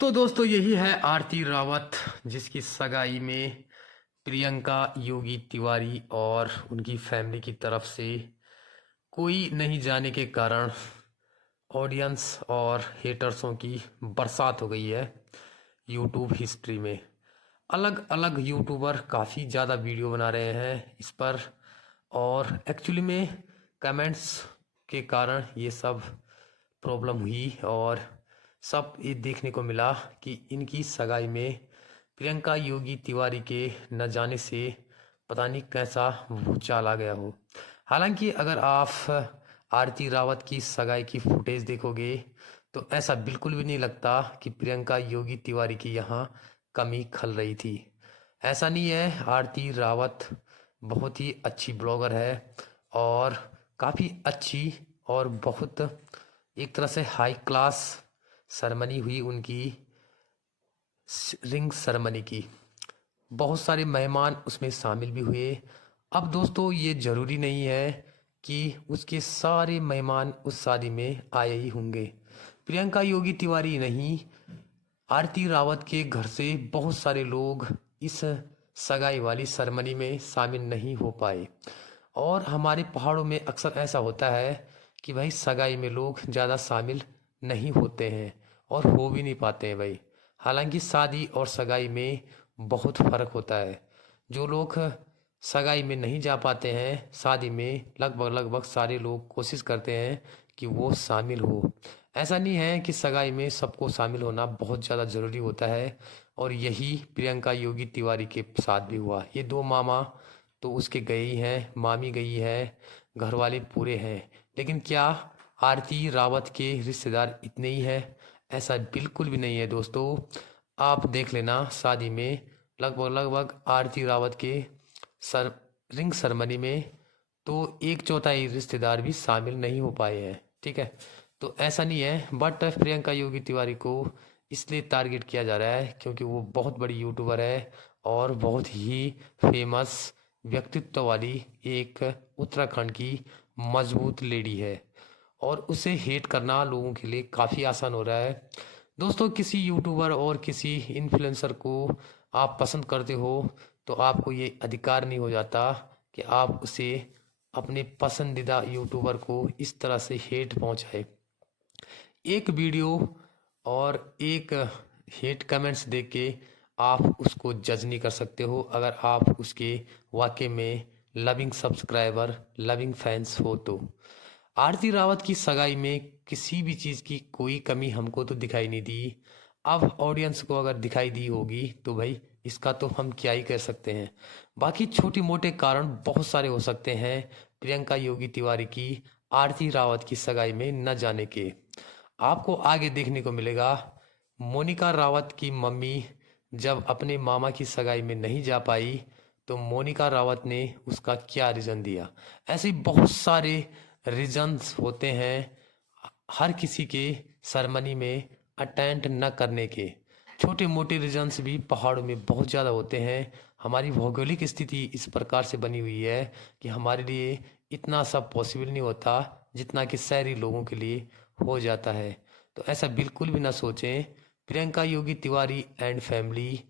तो दोस्तों यही है आरती रावत, जिसकी सगाई में प्रियंका योगी तिवारी और उनकी फैमिली की तरफ से कोई नहीं जाने के कारण ऑडियंस और हेटर्सों की बरसात हो गई है यूट्यूब हिस्ट्री में। अलग अलग यूट्यूबर काफ़ी ज़्यादा वीडियो बना रहे हैं इस पर, और एक्चुअली में कमेंट्स के कारण ये सब प्रॉब्लम हुई और सब ये देखने को मिला कि इनकी सगाई में प्रियंका योगी तिवारी के न जाने से पता नहीं कैसा भूचाल आ गया हो। हालांकि अगर आप आरती रावत की सगाई की फुटेज देखोगे तो ऐसा बिल्कुल भी नहीं लगता कि प्रियंका योगी तिवारी की यहाँ कमी खल रही थी। ऐसा नहीं है, आरती रावत बहुत ही अच्छी ब्लॉगर है और काफ़ी अच्छी और बहुत एक तरह से हाई क्लास सेरेमनी हुई उनकी रिंग सेरेमनी की। बहुत सारे मेहमान उसमें शामिल भी हुए। अब दोस्तों ये ज़रूरी नहीं है कि उसके सारे मेहमान उस शादी में आए ही होंगे। प्रियंका योगी तिवारी नहीं, आरती रावत के घर से बहुत सारे लोग इस सगाई वाली सेरेमनी में शामिल नहीं हो पाए। और हमारे पहाड़ों में अक्सर ऐसा होता है कि भाई सगाई में लोग ज़्यादा शामिल नहीं होते हैं और हो भी नहीं पाते हैं भाई। हालांकि शादी और सगाई में बहुत फ़र्क होता है। जो लोग सगाई में नहीं जा पाते हैं, शादी में लगभग लगभग सारे लोग कोशिश करते हैं कि वो शामिल हो। ऐसा नहीं है कि सगाई में सबको शामिल होना बहुत ज़्यादा ज़रूरी होता है, और यही प्रियंका योगी तिवारी के साथ भी हुआ। ये दो मामा तो उसके गए ही हैं, मामी गई है, घर वाले पूरे हैं, लेकिन क्या आरती रावत के रिश्तेदार इतने ही हैं? ऐसा बिल्कुल भी नहीं है दोस्तों। आप देख लेना, शादी में लगभग लगभग आरती रावत के सर रिंग सेरेमनी में तो एक चौथाई रिश्तेदार भी शामिल नहीं हो पाए हैं। ठीक है, तो ऐसा नहीं है, बट प्रियंका योगी तिवारी को इसलिए टारगेट किया जा रहा है क्योंकि वो बहुत बड़ी यूट्यूबर है और बहुत ही फेमस व्यक्तित्व वाली एक उत्तराखंड की मजबूत लेडी है, और उसे हेट करना लोगों के लिए काफ़ी आसान हो रहा है। दोस्तों किसी यूट्यूबर और किसी इन्फ्लुएंसर को आप पसंद करते हो तो आपको ये अधिकार नहीं हो जाता कि आप उसे अपने पसंदीदा यूट्यूबर को इस तरह से हेट पहुंचाए। एक वीडियो और एक हेट कमेंट्स देख के आप उसको जज नहीं कर सकते हो अगर आप उसके वाकई में लविंग सब्सक्राइबर, लविंग फैंस हो तो। आरती रावत की सगाई में किसी भी चीज़ की कोई कमी हमको तो दिखाई नहीं दी। अब ऑडियंस को अगर दिखाई दी होगी तो भाई इसका तो हम क्या ही कर सकते हैं। बाकी छोटे मोटे कारण बहुत सारे हो सकते हैं प्रियंका योगी तिवारी की आरती रावत की सगाई में न जाने के। आपको आगे देखने को मिलेगा मोनिका रावत की मम्मी जब अपने मामा की सगाई में नहीं जा पाई तो मोनिका रावत ने उसका क्या रीज़न दिया। ऐसे ही बहुत सारे रीजंस होते हैं हर किसी के सेरेमनी में अटेंड न करने के। छोटे मोटे रीजंस भी पहाड़ों में बहुत ज़्यादा होते हैं। हमारी भौगोलिक स्थिति इस प्रकार से बनी हुई है कि हमारे लिए इतना सब पॉसिबल नहीं होता जितना कि शहरी लोगों के लिए हो जाता है। तो ऐसा बिल्कुल भी ना सोचें। प्रियंका योगी तिवारी एंड फैमिली,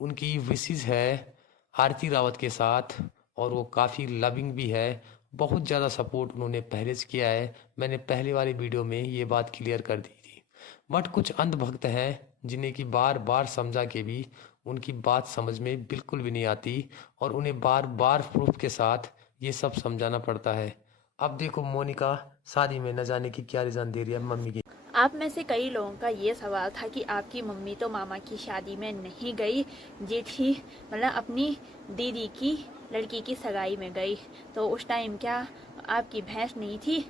उनकी विशेष है आरती रावत के साथ, और वो काफ़ी लविंग भी है। बहुत ज़्यादा सपोर्ट उन्होंने पहले से किया है, मैंने पहले वाले वीडियो में ये बात क्लियर कर दी थी। बट कुछ अंधभक्त हैं जिन्हें कि बार बार समझा के भी उनकी बात समझ में बिल्कुल भी नहीं आती, और उन्हें बार बार प्रूफ के साथ ये सब समझाना पड़ता है। अब देखो मोनिका शादी में न जाने की क्या रीज़न दे रही है मम्मी की। आप में से कई लोगों का ये सवाल था कि आपकी मम्मी तो मामा की शादी में नहीं गई, ये थी मतलब अपनी दीदी की लड़की की सगाई में गई। तो उस टाइम क्या आपकी भैंस नहीं थी?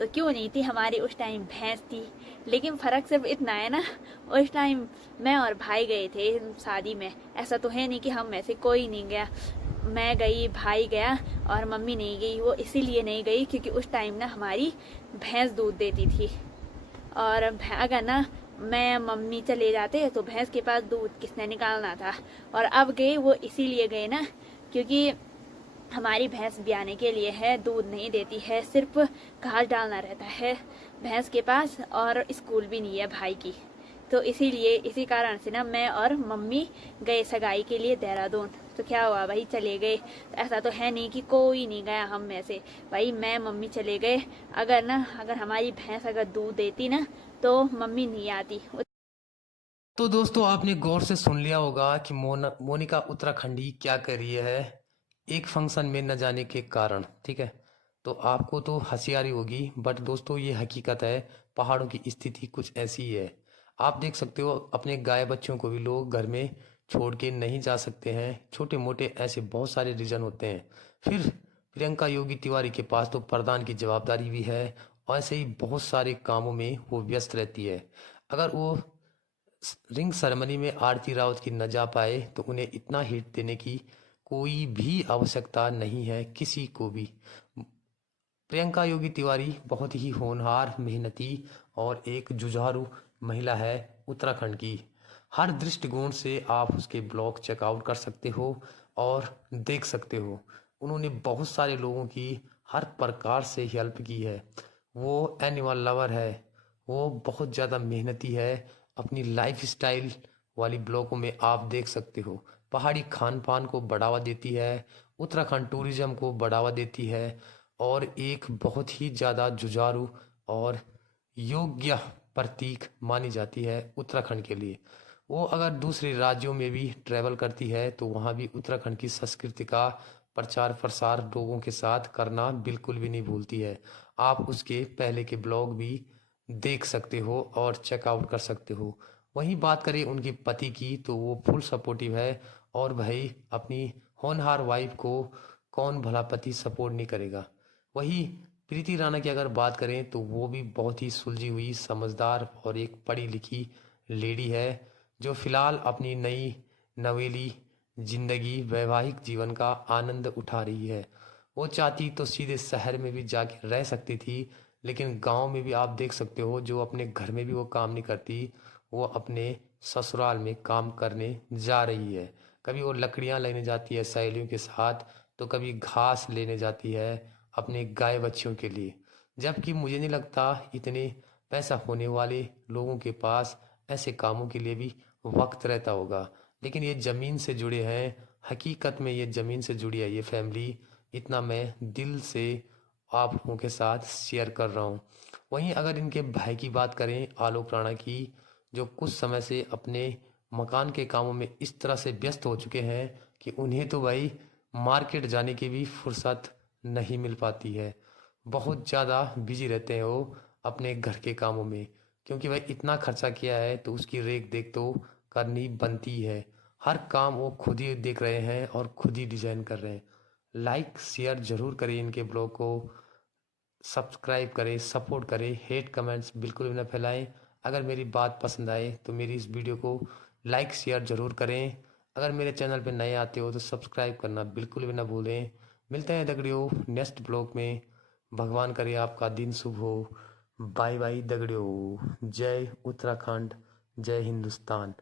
तो क्यों नहीं थी, हमारी उस टाइम भैंस थी। लेकिन फ़र्क सिर्फ इतना है ना, उस टाइम मैं और भाई गए थे शादी में। ऐसा तो है नहीं कि हम में से कोई नहीं गया। मैं गई, भाई गया और मम्मी नहीं गई। वो इसीलिए नहीं गई क्योंकि उस टाइम ना हमारी भैंस दूध देती थी, और अगर ना मैं मम्मी चले जाते तो भैंस के पास दूध किसने निकालना था। और अब गए वो इसीलिए गए ना क्योंकि हमारी भैंस ब्याने के लिए है, दूध नहीं देती है, सिर्फ घास डालना रहता है भैंस के पास, और स्कूल भी नहीं है भाई की। तो इसीलिए इसी कारण से ना मैं और मम्मी गए सगाई के लिए देहरादून। तो क्या हुआ भाई, चले गए। तो ऐसा तो है नहीं कि कोई नहीं गया हम में से, भाई मैं मम्मी चले गए। अगर हमारी भैंस अगर दूध देती ना तो मम्मी नहीं आती। तो दोस्तों आपने गौर से सुन लिया होगा कि मोनिका उत्तराखंडी क्या कर रही है एक फंक्शन में न जाने के कारण, ठीक है। तो आपको तो हंसी आ रही होगी, बट दोस्तों ये हकीकत है। पहाड़ों की स्थिति कुछ ऐसी ही है। आप देख सकते हो अपने गाय बच्चों को भी लोग घर में छोड़ के नहीं जा सकते हैं। छोटे मोटे ऐसे बहुत सारे रीजन होते हैं। फिर प्रियंका योगी तिवारी के पास तो प्रधान की जवाबदारी भी है, और ऐसे ही बहुत सारे कामों में वो व्यस्त रहती है। अगर वो रिंग सेरेमनी में आरती रावत की न जा पाए तो उन्हें इतना हिट देने की कोई भी आवश्यकता नहीं है, किसी को भी। प्रियंका योगी तिवारी बहुत ही होनहार, मेहनती और एक जुझारू महिला है उत्तराखंड की। हर दृष्टिकोण से आप उसके ब्लॉग चेकआउट कर सकते हो और देख सकते हो। उन्होंने बहुत सारे लोगों की हर प्रकार से हेल्प की है। वो एनिमल लवर है, वो बहुत ज़्यादा मेहनती है। अपनी लाइफ स्टाइल वाली ब्लॉगों में आप देख सकते हो, पहाड़ी खान पान को बढ़ावा देती है, उत्तराखंड टूरिज्म को बढ़ावा देती है, और एक बहुत ही ज़्यादा जुझारू और योग्य प्रतीक मानी जाती है उत्तराखंड के लिए। वो अगर दूसरे राज्यों में भी ट्रैवल करती है तो वहाँ भी उत्तराखंड की संस्कृति का प्रचार प्रसार लोगों के साथ करना बिल्कुल भी नहीं भूलती है। आप उसके पहले के ब्लॉग भी देख सकते हो और चेकआउट कर सकते हो। वहीं बात करें उनके पति की तो वो फुल सपोर्टिव है, और भाई अपनी होनहार वाइफ को कौन भला पति सपोर्ट नहीं करेगा। वही प्रीति राणा की अगर बात करें तो वो भी बहुत ही सुलझी हुई, समझदार और एक पढ़ी लिखी लेडी है, जो फिलहाल अपनी नई नवेली जिंदगी वैवाहिक जीवन का आनंद उठा रही है। वो चाहती तो सीधे शहर में भी जाके रह सकती थी, लेकिन गांव में भी आप देख सकते हो जो अपने घर में भी वो काम नहीं करती, वो अपने ससुराल में काम करने जा रही है। कभी वो लकड़ियां लेने जाती है सहेलियों के साथ, तो कभी घास लेने जाती है अपने गाय बच्चियों के लिए। जबकि मुझे नहीं लगता इतने पैसा होने वाले लोगों के पास ऐसे कामों के लिए भी वक्त रहता होगा। लेकिन ये ज़मीन से जुड़े हैं, हकीकत में ये ज़मीन से जुड़ी है ये फैमिली। इतना मैं दिल से आप लोगों के साथ शेयर कर रहा हूँ। वहीं अगर इनके भाई की बात करें आलोक राणा की, जो कुछ समय से अपने मकान के कामों में इस तरह से व्यस्त हो चुके हैं कि उन्हें तो भाई मार्केट जाने की भी फुर्सत नहीं मिल पाती है। बहुत ज़्यादा बिजी रहते हैं वो अपने घर के कामों में, क्योंकि भाई इतना खर्चा किया है तो उसकी रेख देख तो करनी बनती है। हर काम वो खुद ही देख रहे हैं और खुद ही डिजाइन कर रहे हैं। लाइक शेयर जरूर करें इनके ब्लॉग को, सब्सक्राइब करें, सपोर्ट करें, हेट कमेंट्स बिल्कुल भी ना फैलाएं। अगर मेरी बात पसंद आए तो मेरी इस वीडियो को लाइक शेयर ज़रूर करें। अगर मेरे चैनल पे नए आते हो तो सब्सक्राइब करना बिल्कुल भी ना भूलें। मिलते हैं दगड़ियों नेक्स्ट ब्लॉग में। भगवान करे आपका दिन शुभ हो। बाय बाय दगड़ियों। जय उत्तराखंड, जय हिंदुस्तान।